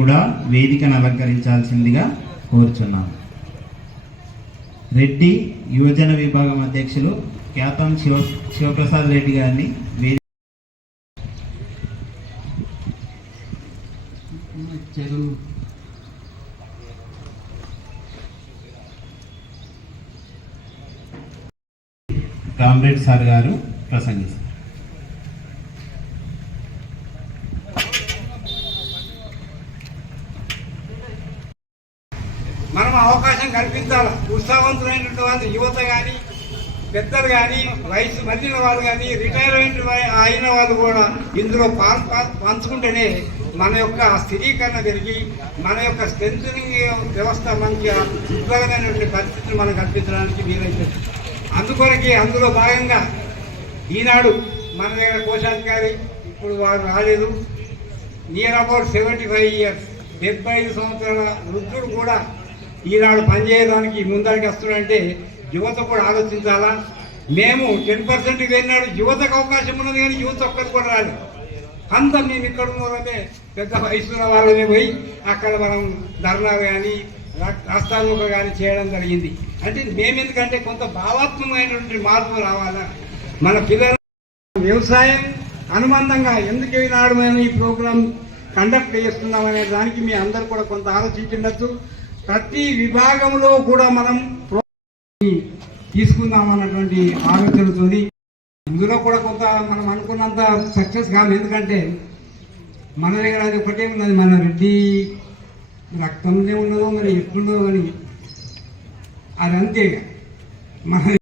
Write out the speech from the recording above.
కూడా వేదికను అలంకరించాల్సిందిగా కోరుచున్నాను రెడ్డి యువజన విభాగం అధ్యక్షులు ఖ్యాతం శివ శివప్రసాద్ రెడ్డి గారిని వేది కామ్రేడ్ సార్ గారు ప్రసంగిస్తారు. మనం అవకాశం కల్పించాలి ఉత్సాహవంతులైనటువంటి వాళ్ళు యువత కానీ పెద్దలు కానీ వయసు మధ్యన వాళ్ళు కానీ రిటైర్ అయిన వాళ్ళు కూడా ఇందులో పాల్ పంచుకుంటేనే మన యొక్క స్థిరీకరణ పెరిగి మన యొక్క స్ట్రెంగ్ వ్యవస్థ మంచిగా ఉజ్వలమైనటువంటి పరిస్థితిని మనం కల్పించడానికి వీలైతుంది అందుకొరకే అందులో భాగంగా ఈనాడు మన దగ్గర కోశాధికారి ఇప్పుడు వారు రాలేదు. Near about seventy five years డెబ్బై ఐదు సంవత్సరాల వృద్ధుడు కూడా ఈనాడు పనిచేయడానికి ముందరికి వస్తున్నాడంటే యువత కూడా ఆలోచించాలా? మేము టెన్ పర్సెంట్ వెళ్ళినాడు యువతకు అవకాశం ఉన్నది కానీ యువత ఒక్కరు కూడా రాలేదు. అంత మేము ఇక్కడ ఉన్న పెద్ద వయసున్న వాళ్ళమే పోయి అక్కడ మనం ధర్నాలు కానీ రాష్ట్రాల్లో కానీ చేయడం జరిగింది. అంటే మేము ఎందుకంటే కొంత భావాత్మకమైనటువంటి మార్పు రావాలా? మన పిల్లల వ్యవసాయం అనుబంధంగా ఎందుకు ఈనాడు మేము ఈ ప్రోగ్రాం కండక్ట్ చేస్తున్నాం అనే దానికి మీ అందరు కూడా కొంత ఆలోచించుండొచ్చు ప్రతి విభాగంలో కూడా మనం తీసుకుందామన్నటువంటి తీసుకుందాం అన్నటువంటి ఇందులో కూడా కొంత మనం అనుకున్నంత సక్సెస్ కాదు. ఎందుకంటే మన దగ్గర అది ఒకటే ఉన్నది. మన రెడ్డి రక్తంలో ఉన్నదో మరి ఎట్లున్నదో కానీ అది అంతే మన